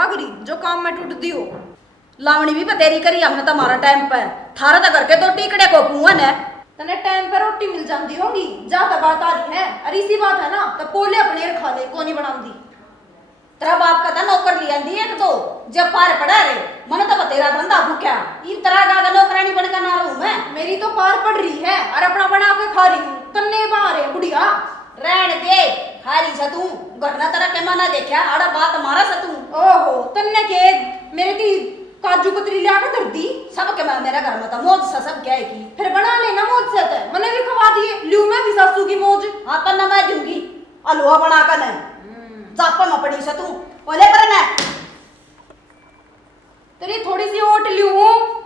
लाग रही जो काम में टूट दी हो। लावणी भी तेरी करी हमने तुम्हारा टाइम पे थारा तो करके तो टिकड़े को कुआं है तने टाइम पे रोटी मिल जाती होगी जा तो बात आ रही है। अरे इसी बात है ना तो पोले अपने खा ले को नहीं बनाऊंगी। तेरा बाप का था नौकर लिया दी एक तो जब पार पड़ा रे मन तो तेरा धंधा भूखा इन तरह का नौकरानी बनकर ना रहूं मैं। मेरी तो पार पड़ रही है और अपना बना के खा रही हूँ तन्ने बाहर है बुढ़िया रहने दे खारी छ तू घटना तरह के माना देखा आड़ा बात मारा छ तू। ओहो तन्ने के मेरे की काजू कतरी लिया के धर दी सब के मेरा घर में था मौज सा सब क्या है की फिर बना लेना मौज से तो मैंने भी खवा दिए लू मैं भी सासू की मौज हाँ तन्ना मैं दूंगी हलवा बना कर न जापा में पड़ी छ तू बोले पर न तेरी थोड़ी सी ओट लू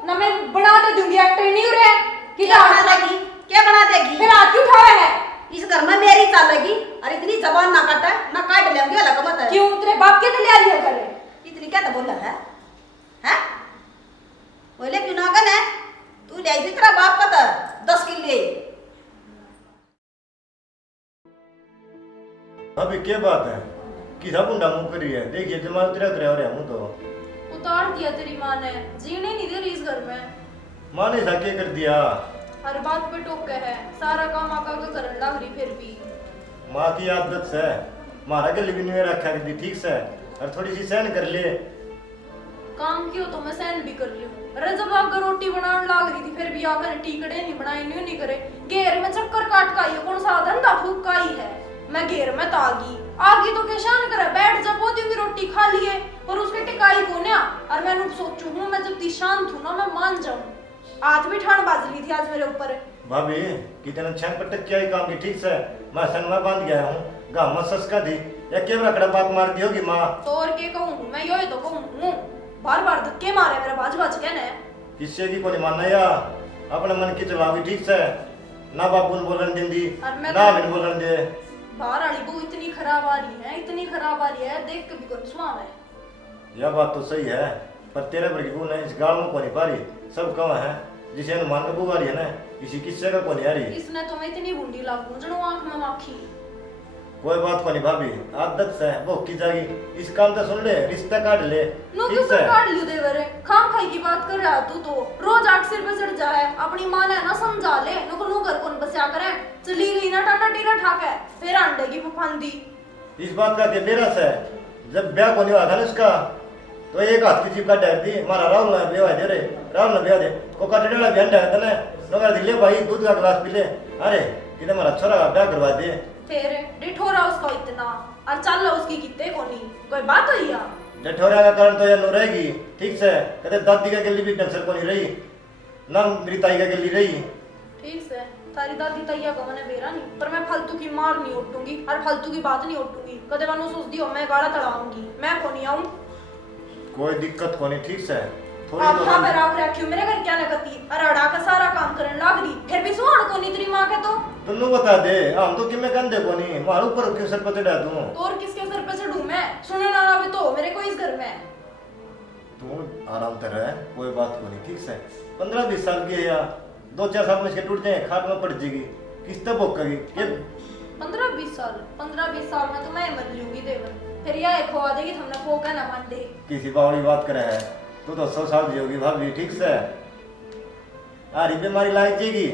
ना मैं बना दे दूंगी एक्टर नहीं हो रहा क्या बना देगी क्या बना देगी फिर हाथ क्यों उठाया है इस घर में मेरी चलेगी और इतनी जबान ना काटा ना काट लेंगे अलग मत है क्यों तेरे बाप के तो ले आ रही है करे इतनी क्या तो बोल रहा है हैं बोले क्यों ना कन है तू ले आई तेरा बाप का तो 10 किलो अभी क्या बात है किसा बुंडा मुंह करी है देखिए जमाल तेरा तेरा हो रहा हूं तो उतार दिया तेरी माँ ने जीने नहीं दे रही इस घर में। मां ने ऐसा क्या कर दिया हर बात पे टोके है सारा काम आका का करने लग रही फिर भी मां की आदत से मारा के लिए नहीं रखा कर दी ठीक से और थोड़ी सी सहन कर ले काम क्यों तो मैं सहन भी कर ली हूँ। अरे जब आकर रोटी बनाने लग रही थी फिर भी आकर टीकड़े नहीं बनाए नहीं करे घेर में चक्कर काट का ही कौन सा धंधा फूक का ही है मैं घेर में तागी आगे तो कैशान करे बैठ जब वो की रोटी खा लिए और उसके टिकाई को ना और मैं सोचू हूँ मैं जब शांत हूँ ना मैं मान जाऊँ आज भी ठाण बाज ली थी आज मेरे ऊपर भाभी कितना छन पटक क्या ही काम की ठीक से मैं सनवा बांध गया हूँ गांव में ससका दी या कैमरा कड़ा बात मार दी होगी माँ तो और के कहूँ मैं यो तो कहूँ बार बार धक्के मारे मेरा बाज बाज कहने किससे की कोई मानना या अपने मन की चलावी ठीक से ना बाबू ने बोलन देंदी ना बिन बोलन दे बाहर वाली बहू इतनी खराब आ रही है देख के भी कौन सुनाव है। यह बात तो सही है पर तेरे पर की बहू ने इस गांव में को नहीं पा रही सब कहाँ है जिसे अनुमान का बहू आ रही है ना किसी किस्से का को नहीं आ रही इसने तो मैं इतनी बूंदी लागू जनो आंख में माखी कोई बात को नहीं भाभी आदत से वो की जाएगी इस काम तो सुन ले रिश्ता काट ले नो ठीक किसे है काट लियो देवर खाम खाई की बात कर रहा तू तो रोज आठ सिर पे चढ़ जाए अपनी मां ने ना समझा ले नो को नो घर कौन बस्या करे चली गई ना टाटा टीरा ठाके फिर अंडे की फफांदी इस बात का के मेरा से जब ब्याह को नहीं हुआ था ना उसका तो एक हाथ की जीप का डर दी मारा राहुल ने ब्याह दे रे राहुल ने ब्याह दे को काटे वाला बहन है तने नगर दिले भाई दूध का गिलास पी ले अरे किधर मारा छोरा का ब्याह करवा दे फिर डिठोरा उसका इतना और चल उसकी कितने कोनी कोई बात हुई या डिठोरा का कारण तो ये नो रहेगी ठीक से कहते दादी का गली भी टेंशन को नहीं रही ना मेरी ताई का गली रही ठीक से तारी दादी तैया को मैंने बेरा नहीं पर मैं फालतू की मार नहीं उठूंगी और फालतू की बात नहीं उठूंगी कदे वानु सोचती हो मैं गाड़ा तड़ाऊंगी मैं को नहीं आऊं कोई दिक्कत को नहीं ठीक से थोड़ी आप तो हां पे राख रखियो मेरे घर क्या लगती अरे अड़ा का सारा काम करने लाग रही फिर भी सुहान को नहीं तेरी मां के तो तुन्नु बता दे हम तो किमे कंदे को नहीं मारू ऊपर क्यों सर पे चढ़ा दूं तो और किसके सर पे चढ़ूं मैं सुने ना आवे तो मेरे को इस घर में तू आराम कर रहा है कोई बात को नहीं ठीक से 15-20 साल की है या 2-4 साल में इसके टूट जाए खाट में पड़ जाएगी किस तब भोगेगी ये 15-20 साल में तो मैं मर लूंगी देवर फिर यह खवा देगी हमने को का ना मान दे किसी बावड़ी बात करे है तू तो 100 साल जियोगी भाभी ठीक से अरे बीमारी लाग जाएगी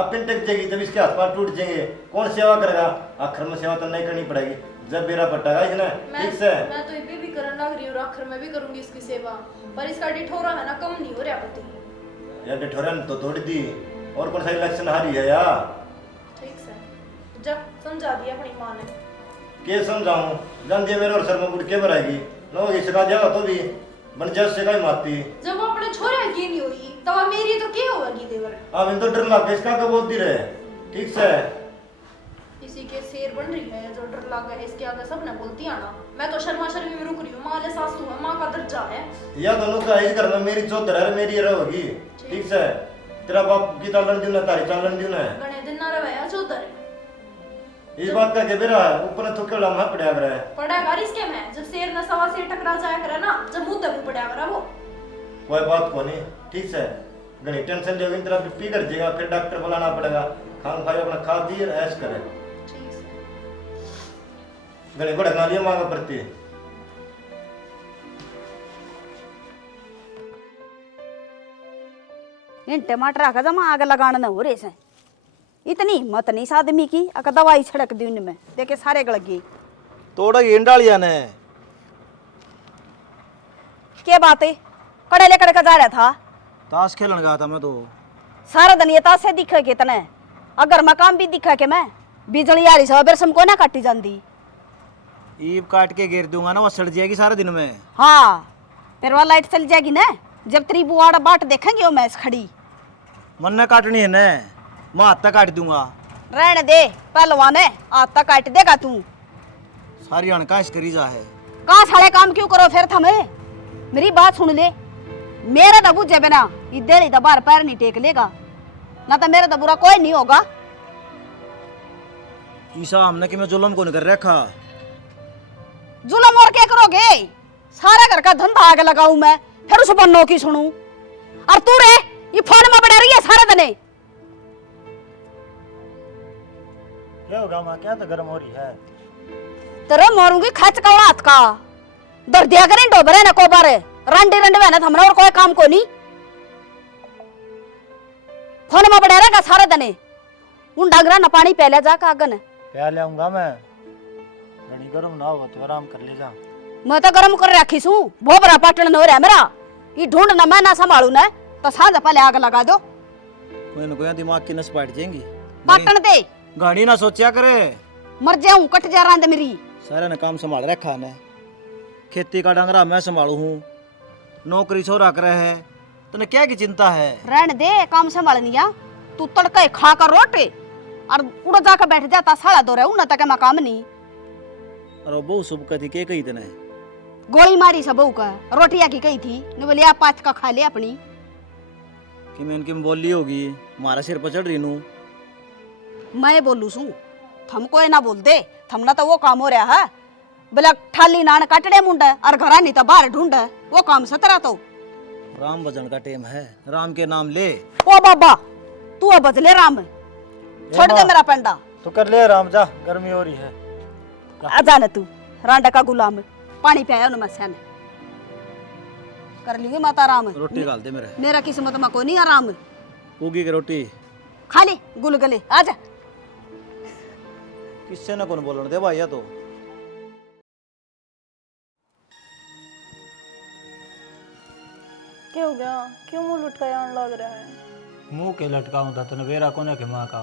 आप पिन टक जाएगी जब इसके हाथ पांव टूट जाएंगे कौन सेवा करेगा आखिर में सेवा तो नहीं करनी पड़ेगी जब बेरा पट्टागा इसने ठीक से मैं तो इबे भी करने लग रही हूं आखिर में भी करूंगी इसकी सेवा पर इसका डिठोरा है ना कम नहीं हो रहा पति यार डिठोरा ने तो तोड़ दी और कौन सा इलेक्शन हारी है यार ठीक से जब समझा दिया अपनी मां ने के समझाऊं जान दिया मेरे और सर में बुढ़ के भराएगी नो ये सिखा दिया तो भी बन जा से काई मारती जब वो अपने छोरे की नहीं हुई तब मेरी तो क्या होगी देवर अब इन तो डर लग गया इसका का बोलती रहे ठीक से इसी के शेर बन रही है जो डर लग गया इसके आगे सब ने बोलती आना मैं तो शर्मा शर्मी में रुक रही हूं मां ले सासू है मां का दर्जा है या दोनों का इस घर में मेरी चौधर है मेरी रहोगी ठीक से तेरा बाप की तालन दिन तारी तालन दिन है गणे दिन ना रहे है चौधर इस बात का के बेरा ऊपर तो केला में पड़ा कर है पड़ेगा इसके में जब शेर न सवा से टकरा जाया करे ना जब मुंह तक पड़ा करे वो कोई बात को नहीं ठीक से गणी टेंशन लेगी तेरा बीपी कर जाएगा फिर डॉक्टर बुलाना पड़ेगा खान खाई अपना खा दी ऐश करे ठीक से गणी भड़कना लिया मांग प्रति इन टमाटर का जमा आग लगाना न हो रे से इतनी हिम्मत नहीं इस आदमी की अगर दवाई छिड़क दी उनमें देखे सारे गल गई तोड़ा गेंद डालिया ने क्या बात है कड़े लेकर का जा रहा था ताश खेलन गया था मैं तो सारा दिन ये ताश से दिखे के तने अगर मकाम भी दिखा के मैं बिजली आ रही सब बेरसम को ना काटी जाती ईब काट के घेर दूंगा ना वो सड़ जाएगी सारे दिन में। हाँ फिर वह लाइट चल जाएगी ना जब तेरी बुआड़ा बाट देखेंगे वो मैच खड़ी मन ने काटनी है ने मैं हाथ तक काट दूंगा। रहने दे पहलवान है आज तक काट देगा तू सारी अणकाश करी जा है। कहाँ सारे काम क्यों करो फिर थमे मेरी बात सुन ले मेरे तो बुझे बिना इधर ही तो बाहर पैर नहीं टेक लेगा ना तो मेरा तो बुरा कोई नहीं होगा। ईसा हमने कि मैं जुल्म को नहीं कर रखा। जुल्म और क्या करोगे सारा घर का धंधा आगे लगाऊं मैं फिर उस बन्नो की सुनूं और तू रे ये फोन में बड़ा रही है सारा दिन क्या होगा माँ क्या तो गर्म हो रही है तेरे मारूंगी खच का हाथ का दर दिया करें डोबरे न को बारे रंडे रंडे बहना हमने और कोई काम को नहीं फोन में बड़ा रहेगा सारा दिन उन डांगरा न पानी पहले जा कागन प्या ले आऊंगा मैं घनी गर्म ना होगा तो आराम कर ले जा। मैं तो गरम कर रखी सू भोबरा पाटन न हो रहा मेरा ये ढूंढ ना मैं ना संभालू ना तो सांझ पहले आग लगा दो कोई ना कोई दिमाग की नस पाट जाएंगी पाटन दे गाड़ी ना सोचा करे मर जाऊं कट जा रहा मेरी सारा ने काम संभाल रखा ने खेती का डंगरा मैं संभालू हूँ नौकरी छोरा करे है तने क्या की चिंता है। रहने दे काम संभालनिया तू तड़के खा कर रोटे और उड़ जाकर बैठ जाता साला दो रहे उन्ना तक मकाम नहीं और बहु शुभ कथी के कही तने गोली मारी सब बहू का रोटिया की कही थी ने बोले आप पाँच का खा ले अपनी कि मैं इनकी बोली होगी मारा सिर पर चढ़ रही नू मैं बोलू सू थम कोई ना बोल दे थमना तो वो काम हो रहा है बोला ठाली नान काटड़े मुंडा और घरा नहीं तो बाहर ढूंढ वो काम सतरा तो राम भजन का टाइम है राम के नाम ले। ओ बाबा तू अब बदले राम छोड़ दे मेरा पेंडा तो कर ले राम जा गर्मी हो रही है। आजा न तू रांडा का गुलाम पानी पिया उन मस्या ने कर ली माता राम रोटी डाल दे मेरे मेरा किस्मत में कोई नहीं आराम पूगी की रोटी खा ले गुलगले आजा किससे ना कौन बोलने दे भाई या तो क्या हो गया क्यों मुंह लुटकाया लग रहा है मुंह के लटकाऊं था तने बेरा कोने के माँ का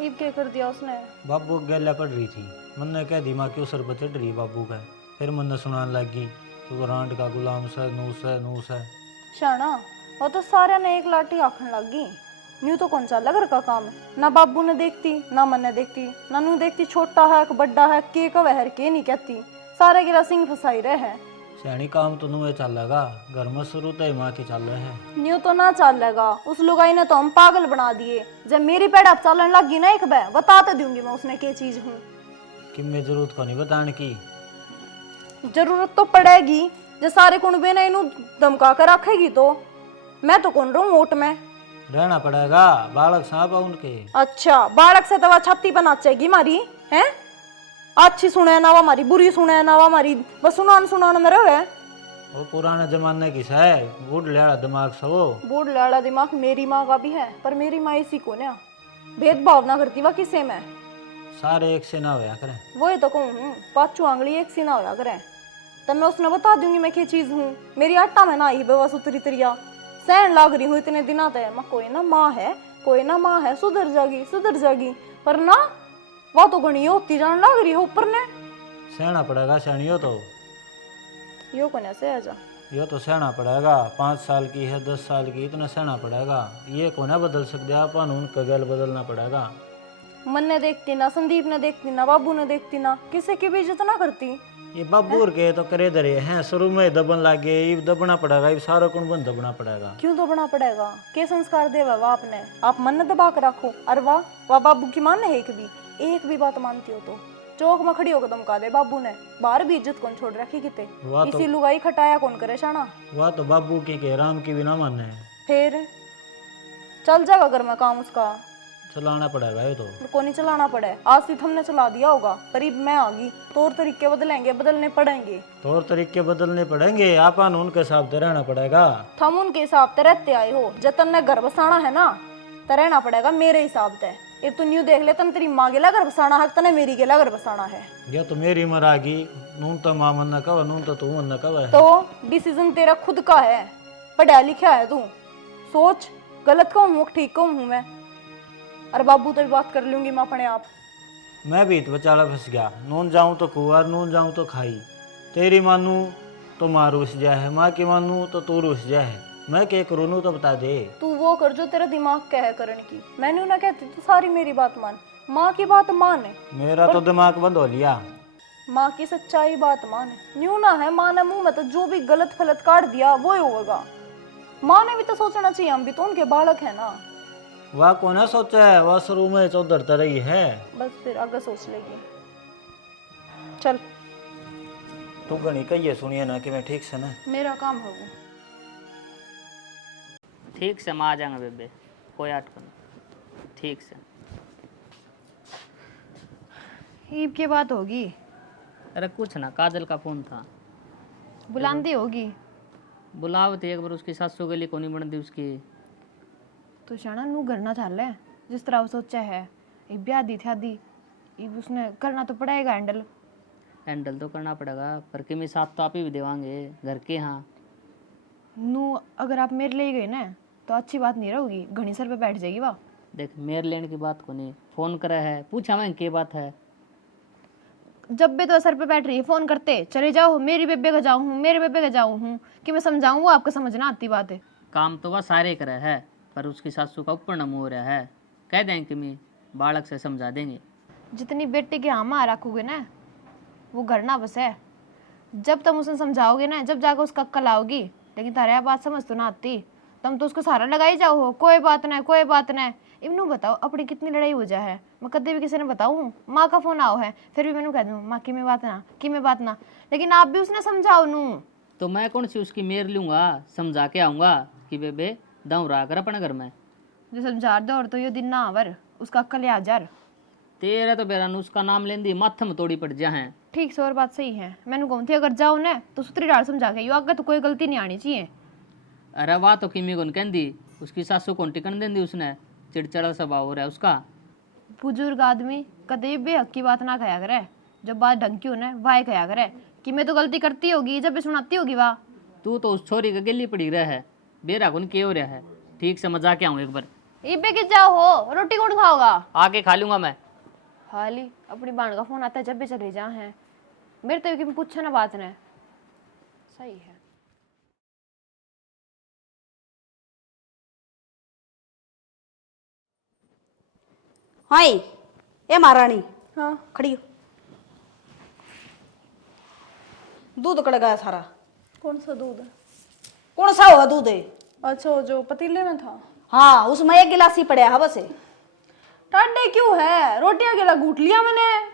ईब क्या कर दिया उसने बाबू गैला पड़ रही थी मन ने कह दी माँ क्यों सर पर चढ़ रही है बाबू का फिर मन ने सुनाने लगी तो रांड का गुलाम से नूस है शाना वो तो सारे ने एक लाठी आखन लग गई न्यू तो कौन सा लगर का काम ना बाबू ने देखती ना मन ने देखती ना नू देखती छोटा है कि बड्डा है के का वहर के नहीं कहती सारे गिरा सिंह फसाई रहे हैं सियाणी काम तो नुए चलेगा घर में शुरू तो माँ के चल रहे हैं न्यू तो ना चलेगा उस लुगाई ने तो हम पागल बना दिए जब मेरी पेड़ अब चलन लग गई ना एक बार बताते दूंगी मैं उसने क्या चीज हूँ कि मैं जरूरत को नहीं बताने की जरूरत तो पड़ेगी जो सारे कुनबे ने इन्हू धमका कर रखेगी तो मैं तो कौन रहूं ओट में रहना पड़ेगा बालक सांप उनके। अच्छा बालक से दवा छाती बना चाहिए मारी हैं अच्छी सुने ना वो मारी बुरी सुने ना वो मारी बस सुनान में रहे वो पुराने जमाने की है बूढ़ लेड़ा दिमाग से वो बूढ़ लाड़ा दिमाग मेरी माँ का भी है पर मेरी माँ इसी को ना भेदभाव ना करती वह किसे में सारे एक से ना होया करें वही तो कहूँ पांचों आंगली एक सी ना होया करे तब मैं उसने बता दूंगी मैं क्या चीज हूँ मेरी आटा में ना आई बस उतरी तरिया सहन लाग रही हूँ इतने दिनों तक मैं कोई ना माँ है सुधर जागी पर ना वो तो घनी होती जान लग रही है ऊपर ने सहना पड़ेगा सैनियो तो यो कोने से आजा यो तो सहना पड़ेगा 5 साल की है 10 साल की इतना सहना पड़ेगा ये कोने बदल सकते अपन उनका गल बदलना पड़ेगा। मन ने देखती ना संदीप ने देखती ना बाबू ने देखती ना किसी की भी इज्जत ना करती ये बाबूर के तो करे दरे हैं शुरू में दबन लागे ये दबना पड़ेगा ये सारा कुण बन दबना पड़ेगा। क्यों दबना पड़ेगा के संस्कार देवा वाह आपने आप मन ने दबा कर रखो अरे वाह बाबू की मान है एक भी बात मानती हो तो चौक में खड़ी होकर धमका दे बाबू ने बाहर भी इज्जत कौन छोड़ रखी किते इसी लुगाई खटाया कौन करे शाना वाह तो बाबू की के राम की भी ना माने फिर चल जाएगा घर में काम उसका चलाना पड़ेगा ये तो। को नहीं चलाना पड़े, आज से हमने चला दिया होगा, करीब मैं आ गई, तौर तरीके बदलने पड़ेंगे। तौर तरीके बदलने पड़ेंगे, आपन उनके हिसाब से रहना पड़ेगा। हम उनके हिसाब से रहते आए हो, जतन ने घर बसाना है ना तो रहना पड़ेगा मेरे हिसाब से। ये तो न्यू देख ले, तन तेरी माँ गेला घर बसाना है, तने मेरी गेला घर बसाना है। या तो मेरी उम्र आ गई, नून तो माँ मन कव, नून तो तू मन कव है। तो डिसीजन तेरा खुद का है, पढ़ा लिखा है तू, सोच गलत कहूँ हूँ ठीक कहूँ हूँ मैं। अरे बाबू तो बात कर लूंगी मैं अपने आप। मैं भी तो बेचारा फंस गया, नून जाऊं तो कुआर, नून जाऊं तो खाई। तेरी मानू तो माँ रुस जाए है, माँ की मानू तो तू रुस जाए है। मैं क्या करूँ नू तो बता दे। तू वो कर जो तेरा दिमाग क्या है करने की, मैंने ना कहती तू सारी मेरी बात मान, माँ की बात मान है। मेरा तो दिमाग बंद हो लिया। माँ की सच्चाई बात मान है, न्यू ना है माँ ने मुंह में तो जो भी गलत फलत काट दिया वो ही होगा। माँ ने भी तो सोचना चाहिए, हम भी तो उनके बालक है ना। वह कौन है सोचा है, वह शुरू में चौधर रही है। बस फिर आगे सोच लेगी। चल तू घनी कहिए सुनिए ना कि मैं ठीक से ना। मेरा काम है वो। ठीक से हम आ जाएंगे बेबे, कोई अटकन। ठीक से। ईब की बात होगी, अरे कुछ ना, काजल का फोन था, बुलांदी होगी बुलाओ थे एक बार, उसकी सासू के लिए कोनी बन दी उसकी। तो शाना नू करना चाह ले जिस तरह वो सोचा है। ईब ब्याह दी थी दी, ईब उसने करना तो पड़ेगा हैंडल। हैंडल तो करना पड़ेगा, पर कि साथ तो आप ही भी देवांगे घर के। हाँ नू अगर आप मेरे ले गए ना तो अच्छी बात नहीं रहोगी, घनी सर पे बैठ जाएगी वाह। देख, मेरे लेने की बात को नहीं, फोन करे है, पूछा मैं क्या बात है। जब भी तो सर पे बैठ रही है फोन करते चले जाओ, मेरी बेबे का जाऊँ हूँ, मेरे बेबे का जाऊँ हूँ, कि मैं समझाऊँ वो आपको समझना आती बात है। काम तो वह सारे करे है, पर उसकी सासू का ऊपर नम हो रहा है। कह दें कि मैं बालक से समझा देंगे। जितनी बेटे की हाँ माँ रखोगे ना वो घर ना बस है। जब तुम उसे समझाओगे ना, जब जाकर उसका अक्ल आओगी, लेकिन तारे बात समझ तो ना आती, तुम तो उसको सारा लगाई जाओ हो, कोई बात ना कोई बात ना। इवनू बताओ अपनी कितनी लड़ाई हो जाए है, मैं कदे भी किसी ने बताऊँ माँ का फोन आओ है, फिर भी मैंने कह दूँ माँ की में बात ना, की में बात ना, लेकिन आप भी उसने समझाओ नू। तो मैं कौन सी उसकी मेर लूँगा, समझा के आऊँगा कि बेबे दाऊ रहा कर अपने घर में। जो समझा दो और तो ये दिन ना आवर, उसका अक्ल आ जार। तेरा तो बेरा उसका नाम लेंदी माथे में तोड़ी पड़ जा है। ठीक से और बात सही है, मैंने कहूँ थी अगर जाओ ना तो सुतरी डाल समझा के यो, आगे तो कोई गलती नहीं आनी चाहिए। अरे वाह, तो किमी को कहती, उसकी सासू को टिकन देंदी, उसने चिड़चिड़ा स्वभाव हो रहा है उसका। बुजुर्ग आदमी कदे बेहक की बात ना कहा करे, जब बात ढंग की हो ना वाह कहा करे कि मैं तो गलती करती होगी, जब भी सुनाती होगी वाह। तू तो उस छोरी का गिल्ली पड़ी रहा है, बेरा कौन के हो रहा है। ठीक से मजा के आऊँ एक बार। इबे किस जाओ हो, रोटी कौन खाओगा? आके खा लूंगा मैं। हाली अपनी बाण का फोन आता है, जब भी चले जा है मेरे तो कि पूछे ना बात ने। सही है। हाय ए महारानी, हाँ खड़ी हो। दूध कड़ गया सारा। कौन सा दूध है? कौन सा होगा दूध है? अच्छा वो जो पतीले में था। हाँ, उसमें एक गिलास ही पड़ा है बस। टाडे क्यों है, रोटियां गिला गूट लिया मैंने।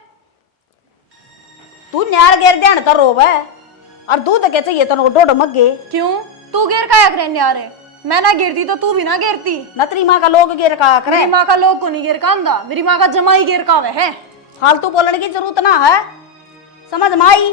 तू न्यार गेर ध्यान तर रोब है, और दूध के चाहिए तनो डोड मग्गे। क्यों तू गेर काया करे न्यारे? मैं ना गिरती तो तू भी ना गिरती। नतरी माँ का लोग गेर का करे। मेरी माँ का लोग को नहीं गिर का आंदा, मेरी माँ का जमाई गिर का वे है। फालतू बोलने की जरूरत ना है, समझ में आई?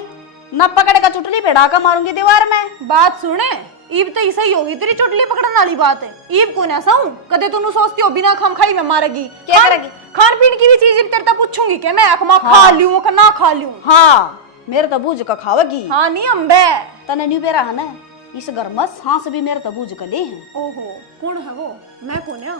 न पकड़ का चुटली पे ढाका मारूंगी दीवार में। बात सुने, ईब तो ऐसा ही होगी, तेरी चोटली पकड़ने वाली बात है। ईब को ना सहूं, कदे तू सोचती हो बिना खाम खाई में मारेगी। क्या करेगी? खान पीन की भी चीज तेरे तक पूछूंगी कि मैं अखमा खा लूं कि ना खा लूं। हाँ, मेरे तो बूझ का खावेगी। हाँ नहीं अम्बे तने न्यू पेरा है ना, इस घर में सांस भी मेरे तो बूझ का ले हैं। ओहो कौन है वो? मैं कोन्या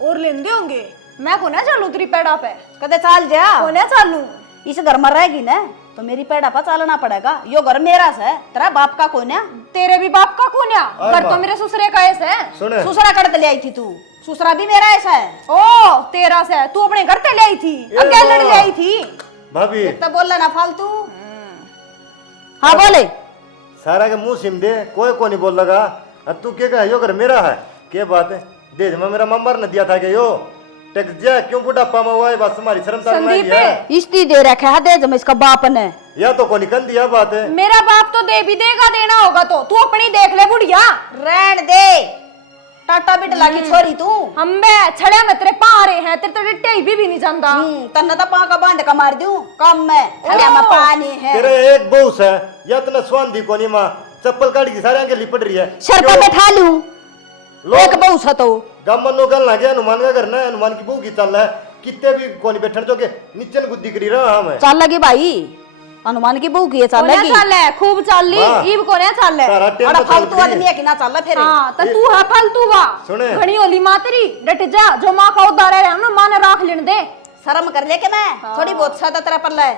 और लेंदे होंगे। मैं कोन्या चालू तेरी पेड़ा पे, कदे चाल जा। कोन्या चालू। इस घर में रहेगी ना तो मेरी पेड़ा पर चालना पड़ेगा। यो घर मेरा से, तेरा बाप का कोन्या। तेरे भी बाप का कोन्या, घर तो मेरे ससुरे का ऐसा है। सुने सुसरा कड़ ले आई थी तू, सुसरा भी मेरा ऐसा है। ओ तेरा से, तू अपने घर ते ले आई थी, अकेले ले आई थी। भाभी तो बोल ना फालतू। हाँ बोले। सारा के मुंह सिम दे, कोई को नहीं बोल लगा। अब तू क्या कहे यो घर मेरा है? क्या बात है? देश में मेरा मम्बर ने दिया था कि यो टैक्स जा, क्यों बुढ़ापा में हुआ है? बस हमारी शर्म तार में आई है। इस्ती दे रखा है दे जब इसका बाप ने। या तो को निकल दिया बात है। मेरा बाप तो दे भी देगा, देना होगा तो तू अपनी देख ले बुढ़िया। रहन दे, टाटा बिटला की छोरी तू हम बे छड़े में तेरे पा रहे हैं तेरे तो डिट्टे भी नहीं जानता। तन्ने तो पा का बांध का मार दूं काम में थड़िया में पानी है। तेरे एक बहुस है या तना स्वान दी कोनी मां चप्पल काट की सारे आगे लिपट रही है। सर पे बैठा लूं एक बहु सा तो गमन नो गल ना गया हनुमान का करना है हनुमान की बहू की चल है कितने भी कोनी बैठन तो के नीचे न गुद्दी करी रहा हम चल लगी भाई हनुमान की बहू की है चल कोने लगी चल है खूब चल ली हाँ। ईब कोने चल है। सारा टेम अरे तो फालतू चल आदमी है कि ना चल फिर हाँ तो तू है फालतू वा सुने। घनी होली माँ तेरी डट जा जो माँ का उद्धार है ना माँ ने राख लेने दे। शर्म कर ले के मैं थोड़ी बहुत सादा तेरा पल्ला है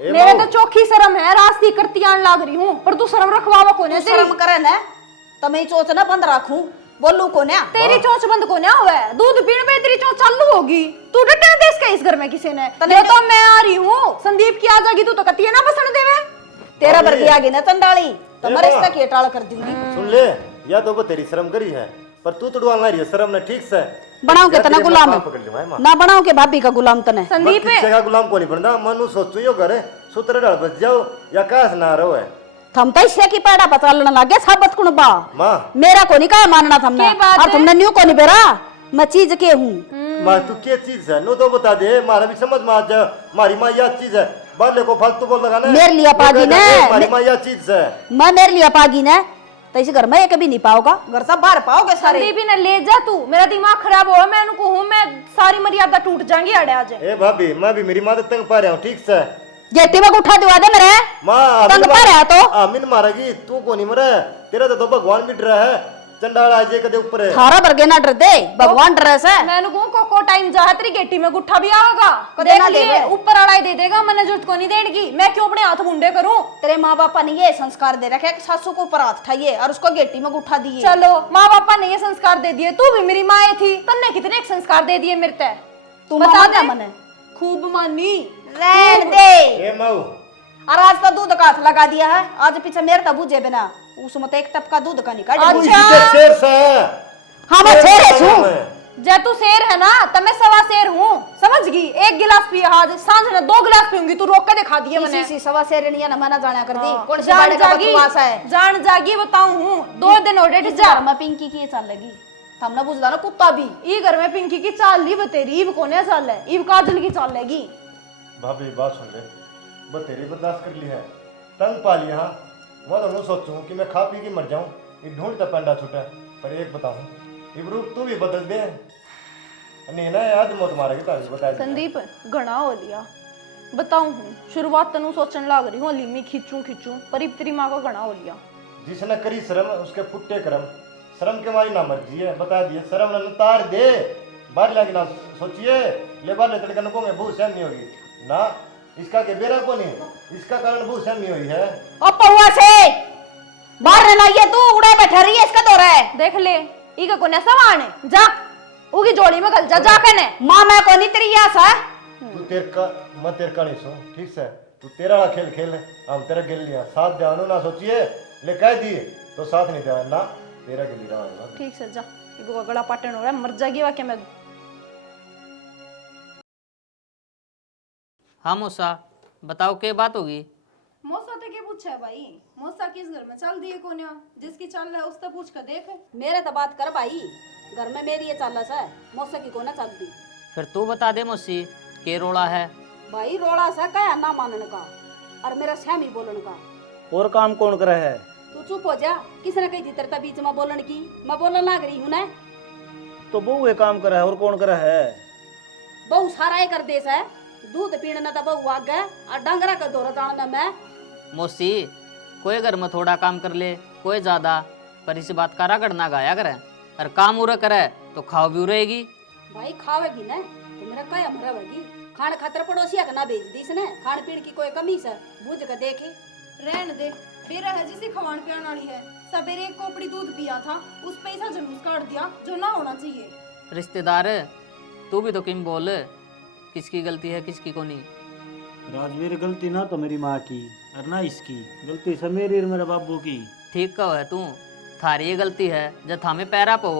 ए मेरे बहू, तो चौखी शर्म है रास्ती करती आन लाग रही हूँ पर तू शर्म रखवावा कोने तू तेरी शर्म करे ना तो मैं चोच ना बंद रखूं बोलू को ना तेरी चोंच बंद को ना हुआ है दूध पीने पे तेरी चोंच चालू होगी। तू डटे दे इसका इस घर में किसी ने तने ये तो मैं आ रही हूँ संदीप की आ जाएगी तू तो कती है ना बसन देवे तेरा अरे। बरगी आगे ना चंडाली तो ए मरे बा। इसका केटाल कर दूंगी। सुन ले या तो वो तेरी शर्म करी है पर तू तोड़वा ना रही है शर्म ने ठीक से बनाओ के या तना तेरे गुलाम बाप पकड़ लियो, है मां। ना बनाओ के भाभी का गुलाम तने संदीप किसी का गुलाम को नहीं बनता मनु सोचो यो करे सूत्र डाल बच जाओ या कास ना रहो है थम तो इससे की पैड़ा बचालने लगे साबत कुण बा मां मेरा को नहीं कहा मानना थमने के बात और है? तुमने न्यू को नहीं बेरा मैं चीज के हूँ मां तू क्या चीज है नो तो बता दे मारा भी समझ में आ जा मारी मां यह चीज है बाले को फालतू बोल लगा ना मेरे लिए पागी ने मारी मां यह चीज है मैं मेरे लिए पागी ने तो इस घर में एक भी नहीं पाओगा घर से बाहर पाओगे सारे संदीप ने ले जा तू मेरा दिमाग खराब हो मैं उनको हूँ मैं सारी मर्यादा टूट जाएंगी अड़े आज। ए भाभी मैं भी मेरी मां तो तंग पा रहा हूँ ठीक से जेटी में उठा दिवा दे मेरे मां तंग पा रहा तो आमिन मारेगी तू को नहीं मरे तेरा तो भगवान भी डरा है चंडाल आज कदे ऊपर है थारा बरगे ना डर दे भगवान डरे से मैं उनको को टाइम जा है तेरी गेटी में गुट्ठा भी आएगा देना देख लिए देवे। ऊपर आड़ा ही दे देगा मैंने जरूरत को नहीं देगी मैं क्यों अपने हाथ मुंडे करूं। तेरे माँ बापा ने ये संस्कार दे रखे कि सासू को ऊपर हाथ उठाइए और उसको गेटी में उठा दिए चलो माँ बापा ने ये संस्कार दे दिए तू भी मेरी माँ थी तन्ने कितने एक संस्कार दे दिए मेरे ते तू बता मामा दे। ना मने खूब मानी रहन दे ए माऊ और आज तो दूध का हाथ लगा दिया है आज पीछे मेरे तबू जेबे ना उसमें तो एक टपका दूध का निकाल तू इसके शेर से हाँ मैं शेर है छू जे तू शेर है ना तब मैं सवा शेर हूँ समझ गई। एक गिलास पिया आज सांझ में 2 गिलास पीऊंगी तू रोक के दिखा दिए मैंने सी सवा शेर नहीं है ना मना जाना कर दी कौन सी जान बाड़े का जागी बकवास है जान जागी बताऊं हूँ 2 दिन हो डेट जा घर में पिंकी की चल लगी हमने बुझला ना कुत्ता भी ई घर में पिंकी की चाल ली तेरी ईब कोने चाल है ईब काजल की चाल लेगी। भाभी बात सुन ले बस तेरी बर्दाश्त कर ली है तंग पा लिया हाँ मैं तो नहीं सोचूं कि मैं खा पी के मर जाऊं ये ढूंढता पेंडा छूटा पर एक बताऊं इब्रू तू भी बदल दे नहीं ना याद मौत मारेगी तारी बता दे। संदीप घना हो लिया बताऊं हूँ शुरुआत तनु सोचने लग रही हूँ अली में खींचूं पर इब तेरी माँ का घना हो लिया। जिसने करी शर्म उसके फुट्टे कर्म शर्म के मारी ना मर्जी है बता दिए शर्म न तार दे बाहर लाके ना सोचिए ले बाहर ले तड़कन को में बहुत सहम नहीं होगी ना इसका के बेरा को नहीं इसका कारण बहुत सहमी हुई है ओ पौआ से बाहर न लाइए तू उड़े बैठा रही है इसका दौरा है देख ले इका कोने सवान है जा उगी जोड़ी में गल जा जाके ने मां मैं को नहीं तेरी आस है तू तेर का मैं तेर का नहीं सो ठीक से तू तेरा वाला खेल खेल हम तेरा गिल लिया साथ जानो ना सोचिए ले कह दिए तो साथ नहीं देना ना तेरा गिल रहा ठीक से जा इबो का गला पाटन हो रहा है मर जाएगी वाक्य में। हाँ मौसा बताओ क्या बात होगी। मौसा तो क्या पूछा है भाई मौसा किस घर में चल दिए कोने जिसकी चल रहा है उससे पूछ कर देख। मेरे तो बात कर भाई घर में मेरी ये चालस है मौसा की कोना चल दी फिर तू बता दे मौसी के रोड़ा है। भाई रोड़ा सा कया ना मानने का और मेरा श्यामी बोलन का और काम कौन करे है? तू चुप हो जा किसने कही थी तेरे बीच में बोलन की मैं बोलन लग रही हूं ना तो बहू ये काम करे है और कौन करे है? बहु सारा ही कर देस है दूध पीने न तो बहु आग है और डंगरा का दौरा जानना मैं मौसी कोई घर में थोड़ा काम कर ले कोई ज्यादा पर इस बात का रगड़ ना गाया करे और काम उरा करे तो खाओ भी रहेगी। भाई खावेगी ना तो मेरा कया मरवेगी खान खातर पड़ोसिया का ना भेज दी इसने खान पीन की कोई कमी से बुझ कर देखे रहन दे बेरा है जिसे खवान पियान वाली है सवेरे एक कोपड़ी दूध पिया था उस पैसा जलूस काट दिया जो ना होना चाहिए। रिश्तेदार तू भी तो किम बोल किसकी गलती है किसकी को नहीं। राजवीर गलती ना तो मेरी माँ की और ना इसकी गलती सब मेरी और मेरे बाबू की। ठीक कहो है तू थारी ये गलती है जब थामे पैरा पो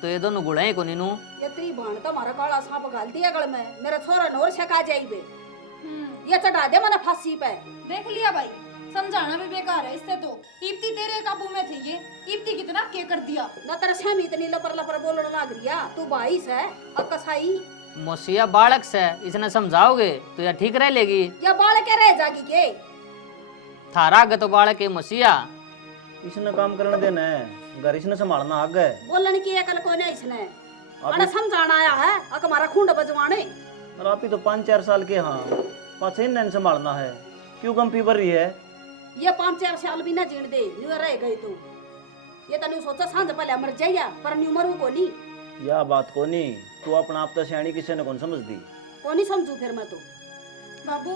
तो ये दोनों गुड़े को नीनू ये तेरी भाण तो हमारा काला सांप घाल दिया गल में मेरा छोरा नोर छका जाइबे ये चढ़ा दे मना फांसी पे देख लिया भाई समझाना भी बेकार है इससे तो। इप्ती तेरे काबू में थी ये, इप्ती कितना के कर दिया। ना तेरा सहमी इतनी लपर लपर बोलने लग रही है, तू बाईस है अकसाई। मोसिया बालक से इसने समझाओगे तो यह ठीक रह लेगी। या बाल के रह जागी के। थारा आगे तो बालक है मोसिया। इसने काम करने देना है, घर इसने संभालना आगे। बोलन की अकल को नहीं इसने, अरे समझाना आया है अक हमारा खूंड बजवाने। और आप ही तो 5-4 साल के, हाँ 5-6 दिन संभालना है, क्यों कम फीवर रही है? ये 5-4 साल भी ना जीण दे, न्यू रह गई तू। ये तनु सोचा सांझ पहले मर जाइया, पर न्यू मरू को नहीं। या बात को नहीं, तू अपना आप तो सियाणी किसी ने कौन समझ दी। को नहीं समझू फिर मैं तो। बाबू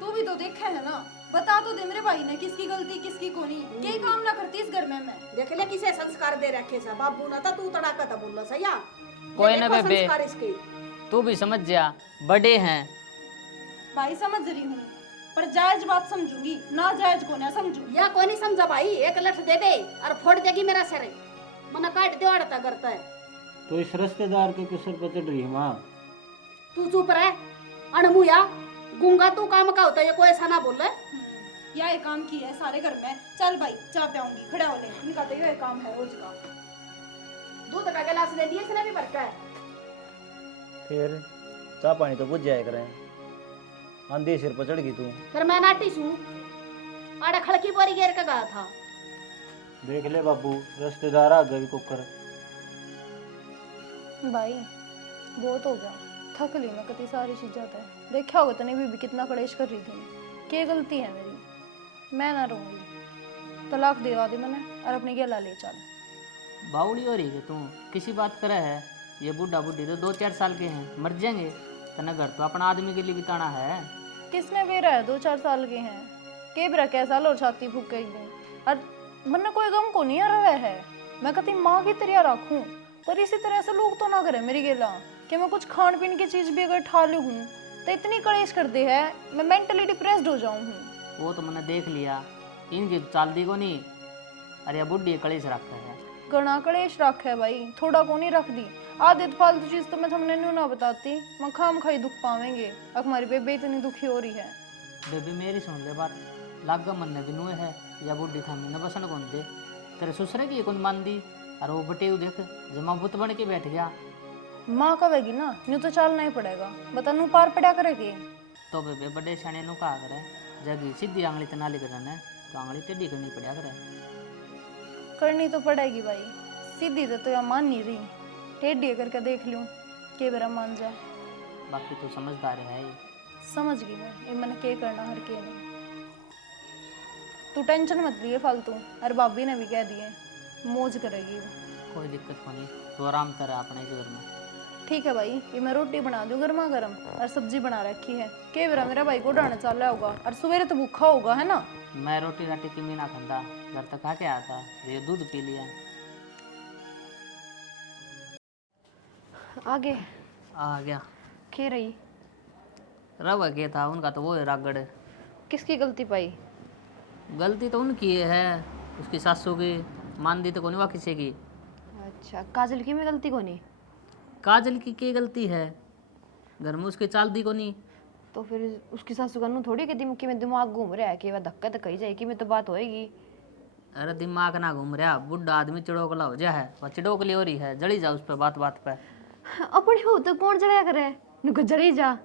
तू भी तो देखा है ना, बता तो दे मेरे भाई ने किसकी गलती किसकी कोनी। के काम ना करती इस घर में मैं। देख ले किसे संस्कार दे रखे सा बाबू ना, था तू तड़ाका था बोल सया। कोई ना बेबे, संस्कार इसके। तू भी समझ जा, बड़े हैं। भाई समझ रही हूँ, पर जायज बात समझूंगी, ना जायज को ना समझू। या कोई नहीं समझा भाई, एक लठ दे दे और फोड़ देगी मेरा सिर, मना काट दे अड़ता करता है। तो इस रिश्तेदार के किसर पर चढ़ रही है माँ? तू चुप रह अनमुया, गूंगा तू काम का होता है, ये कोई ऐसा ना बोले। या एक काम की है सारे घर में। चल भाई चाय पियाऊंगी, खड़ा हो ले, इनका तो ये काम है रोज का। दूध का गिलास दे दिए इसने भी भर का है। फिर चाह पानी तो बुझ जाए करें, आंधी सिर पर चढ़ गई तू। फिर मैं नाटी सू आड़े खड़की बोरी घेर के गया था। देख ले बाबू, रिश्तेदार आ गए कुकर। भाई बहुत हो गया, थक ली मैं कती सारी चीजें है। देखा होगा तने भी कितना कलेश कर रही थी। क्या गलती है मेरी? मैं ना रहूंगी, तलाक दिवा दी मैंने और अपनी गेला ले चल। बाउली हो रही है तू, किसी बात करे है? ये बूढ़ा बूढ़ी तो 2-4 साल के हैं, मर जाएंगे। तना घर तो अपना आदमी के लिए बिताना है। किसने बेरा है 2-4 साल के हैं, के बेरा कैसा साल और छाती फूक गई और मन कोई गम को नहीं आ रहा है। मैं कती माँ की तरह रखूं, पर इसी तरह से लोग तो ना करे मेरी गेला कि मैं कुछ खान पीन की चीज भी अगर ठा लूं तो इतनी कलेश कर दे है, मैं मेंटली डिप्रेस्ड हो जाऊं हूं। वो तो मैंने देख लिया, इनकी चाल दी को नहीं। अरे बुढ़ी कलेश रखा है, घना कलेश रख है भाई, थोड़ा को नहीं रख दी। आधे फालतू चीज तो मैं तुमने न्यू ना बताती, मैं खाम खाई दुख पावेंगे। अब हमारी बेबे इतनी दुखी हो रही है। बेबी मेरी सुन ले बात, लाग मन ने बिनुए है या बुढ़ी था मैंने बसन कौन दे। तेरे ससुरे की कौन मान दी, और वो बटे देख जमा बुत बन के बैठ गया। माँ कहेगी ना, न्यू तो चलना ही पड़ेगा, बता नू पार पड़ा करेगी। तो बेबे बड़े सियाने नु कहा करे, जगी सीधी आंगली तना लिख रहा है तो आंगली टेढ़ी करनी पड़ा करे। करनी तो पड़ेगी भाई, सीधी तो या मान नहीं रही, टेढ़ी करके देख लूं के बेरा मान जाए। बाकी तो समझदार है ये। समझ गई मैं, ये मैंने क्या करना हर के नहीं। तू टेंशन मत लिए फालतू, और भाभी ने भी कह दिए मौज करेगी वो। कोई दिक्कत को नहीं, तो आराम कर अपने घर में। ठीक है भाई, ये मैं रोटी बना दूं गर्मा गर्म और सब्जी बना रखी है। के बेरा मेरा भाई को उड़ाने चल रहा होगा और सवेरे तो भूखा होगा है ना। मैं रोटी राटी की मीना खंदा घर तक आके आया था, ये दूध पी लिया। आगे आ गया। खे रही रवा के था उनका तो वो है रागड़। किसकी गलती पाई? गलती तो उनकी है, उसकी सासू की। मान दी तो कोनी वा किसी की। अच्छा, काजल की में गलती को नहीं? काजल की क्या गलती है, घर में उसके चाल दी को नहीं। तो फिर उसकी सासू का थोड़ी के दिमाग में दिमाग घूम रहा है कि वह धक्का तो कही जाएगी में तो बात होएगी। अरे दिमाग ना घूम रहा, बुढ़ा आदमी चिड़ोकला हो जा है, वह चिड़ोकली हो रही है, जड़ी जा उस पर बात बात पे। अपनी हो तो कौन जड़ाया करे, नुको जड़ी जा।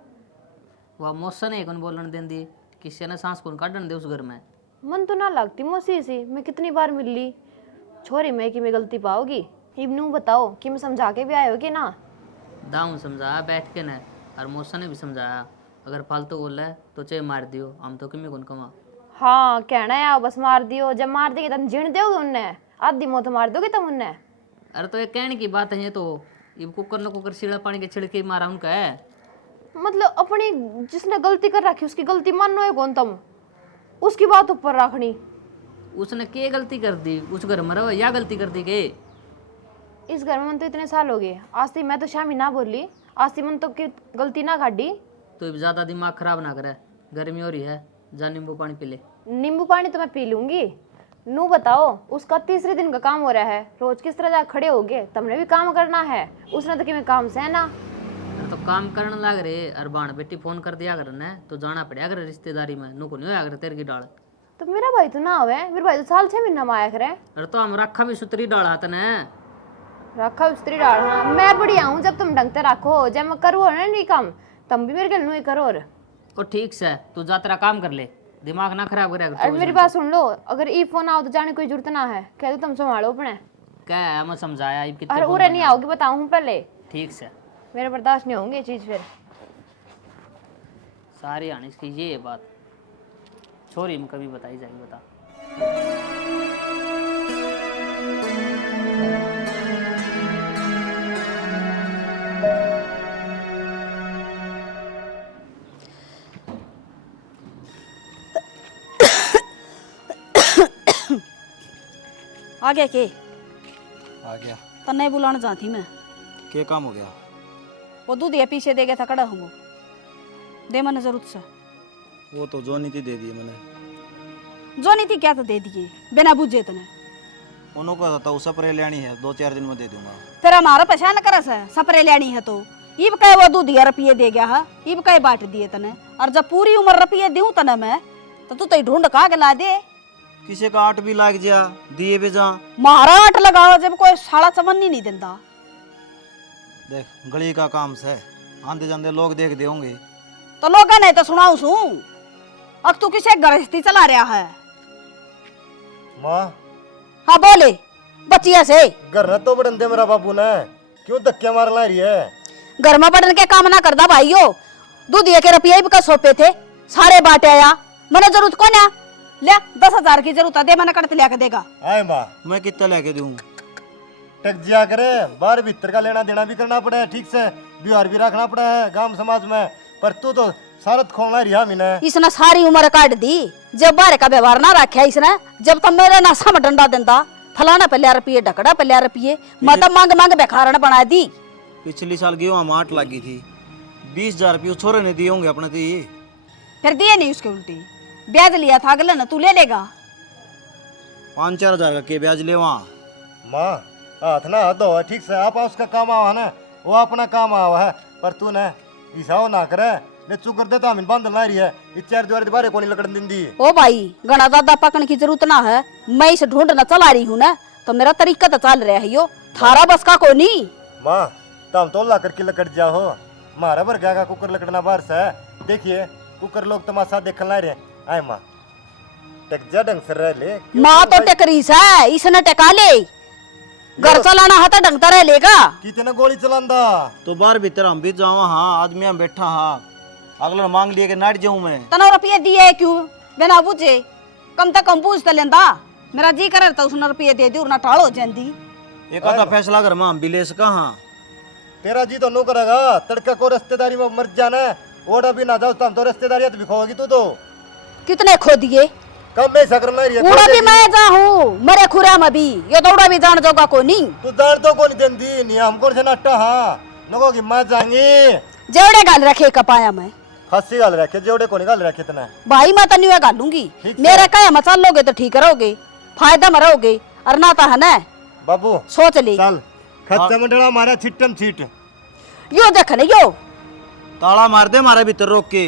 वह मौसन है कौन बोलन देंदी, किसी ने सांस कौन काटन दे उस घर में। मन तो ना लगती मौसी से, मैं कितनी बार मिल ली छोरी में कि मैं गलती पाओगी। इब्नू बताओ कि मैं समझा के भी आए हो कि ना? दाऊं समझाया बैठ के न, और मौसा ने भी समझाया, अगर फालतू बोल रहा है तो चाहे मार दियो, हम तो किमें कौन कमा। हाँ कहना है बस मार दियो, जब मार देंगे तब जीण दोगे उनने, आधी मौत मार दोगे तुम उनने। अरे तो ये कहने की बात है, ये तो ये कुकर न कुकर सीढ़ा पानी के छिड़के मारा उनका है। मतलब अपनी जिसने गलती कर रखी उसकी गलती मानो है कौन तुम, उसकी बात ऊपर रखनी। उसने क्या गलती कर दी, उस घर में रहो या गलती कर दी के? इस घर में मन तो इतने साल हो गए, आज से मैं तो शामी ना बोली, आज से मन तो की गलती ना काटी। तो अब ज्यादा दिमाग खराब ना करे, गर्मी हो रही है, जा नींबू पानी पी ले। नींबू पानी तो मैं पी लूंगी। नू बताओ, उसका तीसरे दिन का काम हो रहा है, रोज किस तरह जा खड़े हो गए, तुमने भी काम करना है, उसने तो कि मैं काम से ना। तो काम करने लग रहे, और बाण बेटी फोन कर दिया कर न, तो जाना पड़ेगा कर रिश्तेदारी में, नु को नहीं होया कर तेरे की डाल। तो मेरा भाई तो ना हुआ है, मेरा भाई तो साल 6 महीना में आया करे। अरे तो हम रखा भी सुतरी डाला तने। रखा उस्तरी डाल। हाँ मैं बढ़िया हूँ जब तुम ढंग से रखो, जब मैं करूँ ना नहीं काम तब भी मेरे गल नहीं करो। और ठीक से तू जा तेरा काम कर ले, दिमाग ना खराब करेगा। और मेरी बात सुन लो, अगर ई फोन आओ तो जाने कोई जरूरत ना है, कह दो तुम संभालो अपने। क्या है मैं समझाया अब कितने और फोन उरे नहीं बनाए। आओगी बताऊँ हूँ पहले, ठीक से मेरे बर्दाश्त नहीं होंगे ये चीज़ फिर। सारी आने की ये बात छोरी में कभी बताई जाएगी बता। आ गया के आ गया। तन्ने बुलाने जाती मैं। क्या काम हो गया? वो दूध ये पीछे दे गया था कड़ा हूँ वो दे मैंने जरूरत से। वो तो जो नीति दे दी मैंने। जो नहीं थी क्या तो दे दिए बिना बुझे तने। उन्हों को था सप्रे लेनी है, 2-4 दिन में दे दूंगा। तेरा हमारा पहचान करस है सपरे लेनी है तो इब कहे वो दूध या रुपये दे गया है, इब कहे बांट दिए तने। और जब पूरी उम्र रुपये दूं तने मैं तो तू ढूंढ का के ला दे। किसी का 8 भी लाग जा दिए भी जा। मारा 8 लगाओ जब कोई साड़ा समझ नहीं देता। देख गली का काम से आंधे जाते लोग देख दे होंगे तो लोग नहीं तो सुनाऊ सू। अब तू किसे गृहस्थी चला रहा है? माँ हाँ बोले बच्चिया से घर न तो बड़न दे मेरा बाबू ने, क्यों धक्के मार ला रही है? घर में पढ़ने के काम ना करदा भाईयो। दूध के रुपये भी का सौंपे थे सारे बांटे आया मैंने जरूरत को ना ले 10,000 की जरूरत है दे मैंने कड़त लिया के देगा। आए माँ मैं कितना लेके दूं? टक जिया करे, बाहर भीतर का लेना देना भी करना पड़ा है, ठीक से व्यवहार भी रखना पड़ा है गांव समाज में। पर तू तो सारत खोलना रिहा मीने। इसने सारी उम्र काट दी जब बाहर का व्यवहार ना रखा इसने। जब तब मेरे नासा में डंडा देता फलाना पे 10 रुपये ढकड़ा पे 10 रुपये मैं तो मांग मांग बेखारण बना दी। पिछली साल गेहूं में 8 लगी थी, 20,000 रुपये छोरे ने दिए होंगे अपने। तो ये फिर दिए नहीं उसके उल्टी ब्याज लिया था अगले ना तू ले लेगा। 5-4 हजार का के ब्याज ले वहाँ। माँ हाथ ना हाथ धो, ठीक से आप उसका काम आवा ना, वो अपना काम आवा है। पर तू ने ईसाओ ना करे ने चुकर देता हमें बंद ना रही है। इस 4 द्वार बारे को नहीं लगन दिन दी। ओ भाई गणा दादा पकड़ने की जरूरत ना है, मैं इसे ढूंढना चला रही हूँ ना तो मेरा तरीका तो चल रहा है यो थारा बस का को नहीं। माँ तम तो ला करके लकड़ जाओ, मारा भर गया कुकर लकड़ना बाहर से। देखिए कुकर लोग तमाशा देखने ला रहे। आए माँ टेक जा ढंग से रह ले। माँ तो टेकरीस है इसने टेका ले, घर चलाना है तो ढंग से रह लेगा। कितने गोली चलांदा तो बाहर भीतर हम भी जाओ। हाँ आदमी हम बैठा हाँ, अगला मांग लिए के नाट जाऊं मैं। तना रुपये दिए क्यों बिना पूछे? कम तक कम पूछ लेंदा। मेरा जी कर तो उसने रुपये दे दी और ना टाल हो जाती। एक आधा फैसला घर में हम भी ले सका। हाँ तेरा जी तो नो करेगा, तड़का को रिश्तेदारी में मर जाना है। ओड़ा भी ना जाओ तो रिश्तेदारी भी खोगी तू तो। कितने खो दिए? कम में सकरना रही है। उड़ा भी मैं जाऊं मेरे खुरा में भी ये तो उड़ा भी जान जोगा को नहीं। तू जान तो को नहीं देंदी नहीं हमको से नट्टा। हाँ नको की मां जाएंगे जेवड़े गाल रखे कपाया मैं खस्सी गाल रखे जेवड़े को नहीं गाल रखे तना भाई मैं तो नहीं गालूंगी। ठीक मेरे कहे में चल लोगे तो ठीक रहोगे, फायदा में रहोगे और ना तो है ना बाबू सोच ले। चल खच्चा मंडला मारा छिटम छिट यो देख ले यो ताला मार दे मारे भीतर रोक के।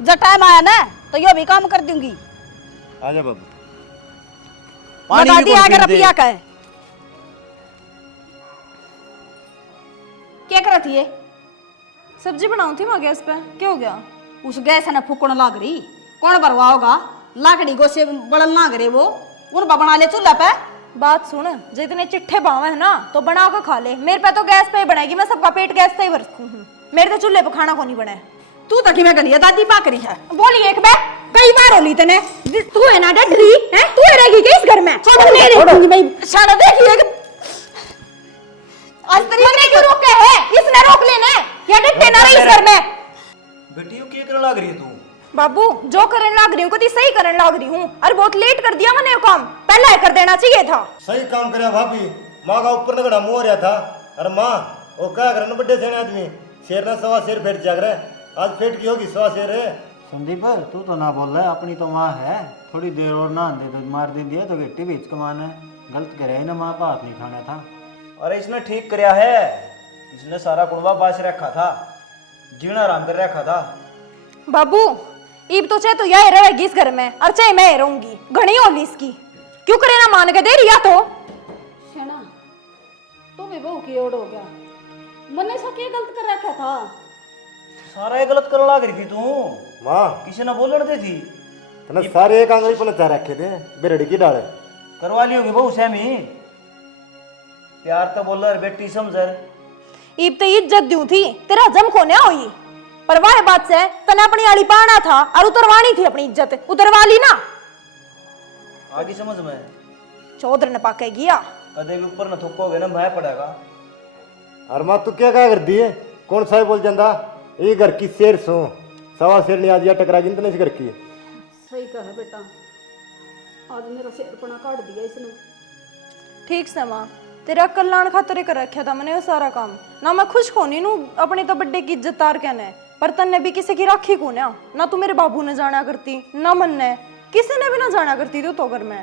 जब टाइम आया ना तो यो भी काम कर दूंगी। आजा बाबू पानी बता भी दी कौन आगे पीते? रुपया का है क्या कर रही है? सब्जी बनाऊं थी मैं गैस पे, क्या हो गया? उस गैस ने फूकण लाग रही कौन भरवाओगा? लाकड़ी गोसे बड़न लाग रहे वो उन बना ले चूल्हा पे। बात सुन, जो इतने चिट्ठे बावे है ना तो बना के खा ले। मेरे पे तो गैस पे ही बनेगी, मैं सबका पेट गैस से ही भर मेरे तो चूल्हे पे खाना को नहीं बने। तू तक मैं गलिया दादी पाक रही है। बोली एक बार कई बार होली तने तू है ना डरी है, तू है रहेगी क्या इस घर में? छोड़ूंगी मैं सारा देखिए आज तेरी मम्मी क्यों रोके है? इसने रोक लेने या डटे ना रही इस घर में। बेटियों क्या करने लग रही है तू? बाबू जो करने लग रही हूँ कभी सही करने लग रही हूँ। अरे बहुत लेट कर दिया मैंने ये काम, पहले ही कर देना चाहिए था। सही काम करे भाभी। माँ का ऊपर नगड़ा मुँह रहा था। अरे माँ वो क्या करे बड्डे से आदमी शेर ना 1.25 शेर फेट जाग रहे। आज फेट की होगी 100 शेर है। संदीप तू तो ना बोल रहा है, अपनी तो माँ है, थोड़ी देर और ना दे तो मार दे दिया तो बेटी बेच कमाना है। गलत करे ना, माँ का हाथ नहीं खाना था। अरे इसने ठीक करया है, इसने सारा कुड़वा बास रखा था, जीना आराम कर रखा था। बाबू ईब तो चाहे तो यह रहेगी इस घर में और चाहे मैं रहूंगी, घनी होली इसकी। क्यों करे ना मान के दे रिया तो सेना तू भी बहू की ओर हो गया। मैंने ऐसा क्या गलत कर रखा था? सारा ये गलत करने लग रही थी तू, माँ किसी ने बोलने दे थी। तने सारे एक आंगली पर लचा रखे थे बेरड़ी की डाले। करवा ली होगी बहू सहमी, प्यार तो बोल रहा बेटी समझर। ईब तो इज्जत दूं थी, तेरा जम खोने हुई। पर वाह बात से तने अपनी आड़ी पाना था और उतरवानी थी अपनी इज्जत, उतरवा ली ना। आगे समझ में चौधर ने पाके गया। कदे भी ऊपर न थुकोगे ना भय पड़ेगा। और माँ तू क्या कर दी है? कौन सा बोल जाता ये घर की शेर सो सवा शेर नहीं आज या टकरा गिनते नहीं इस घर की। सही कहा बेटा, आज मेरा सिरपना काट दिया इसने। ठीक से माँ, तेरा कल्याण खातिर कर रखा था मैंने वो सारा काम। ना मैं खुश होनी नू अपनी तो बड्डे की इज्जत तार के ने, पर तन्ने भी किसी की राखी को ना तू मेरे बाबू ने जाना करती ना मन ने किसी ने भी ना जाना करती तो घर में।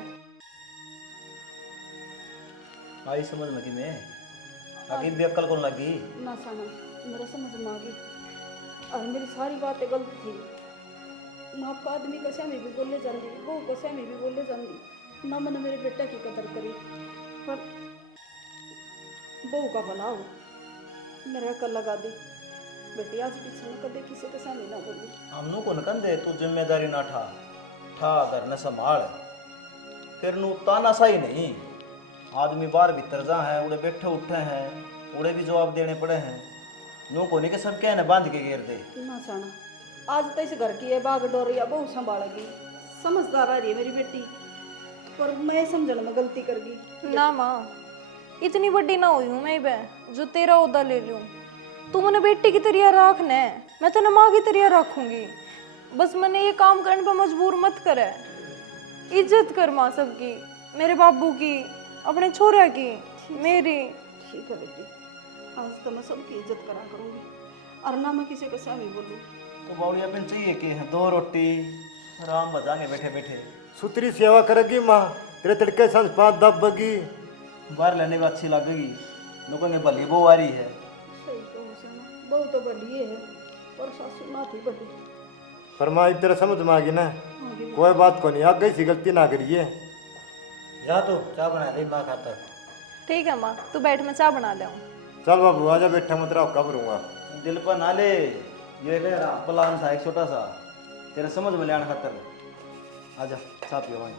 आई समझ में कि मैं आगे भी अक्ल कौन लगी। ना साना मेरा समझ में आ गई और मेरी सारी बातें गलत थी। माँ का आदमी कसे में भी बोले जाती, बहू कसे में भी बोले जाती। ना मैंने मेरे बेटे की कदर करी, पर बहू का भला हो मेरे अकल लगा दे। बेटी आज पीछे न कदे किसी के सामने ना बोली। हमनू को न दे तू जिम्मेदारी ना ठा घर न संभाल, फिर नू ताना सही नहीं। आदमी बाहर भीतर जा है, उड़े बैठे उठे हैं, उड़े भी जवाब देने पड़े हैं। नू को नहीं के सब क्या है बांध के घेर दे। ना साना आज तो इस घर की है बाग डोरिया बहू संभालेगी। समझदार आ रही है मेरी बेटी, पर मैं समझने में गलती कर गई। ना माँ, इतनी बड़ी ना हुई हूँ मैं बे जो तेरा ओदा ले लूँ। तू मैंने बेटी की तरह राख ने, मैं तो माँ की तरह रखूंगी। बस मैंने ये काम करने पर मजबूर मत करे। इज्जत कर माँ सबकी, मेरे बाबू की, अपने छोरे की, मेरी। ठीक है बेटी, आज तो मैं सबकी इज्जत करा करूंगी और ना मैं किसी के सामने बोलूँ। तो बाउड़ी अपन चाहिए कि 2 रोटी आराम बजाएंगे बैठे बैठे। सुतरी सेवा करेगी माँ, तेरे तड़के सांझ 5 दबगी। बाहर लेने में अच्छी लगेगी, लोगों ने भली वो आ रही है। सही कहूँ साना, बहू तो बड़ी है पर सासू ना थी बड़ी। पर माँ एक तरह समझ में आ गई ना, आगे कोई बात को नहीं, आ गई सी गलती ना करिए। जा तू चाय बना ले माँ खातर। ठीक है माँ, तू बैठ मैं चाय बना ले। चल बाबू आजा, बैठा मत रहा, कब रहूँगा। दिल पर ना ले, ये प्लान था एक छोटा सा तेरे समझ में लेने खातर। आजा चाय पियो भाई।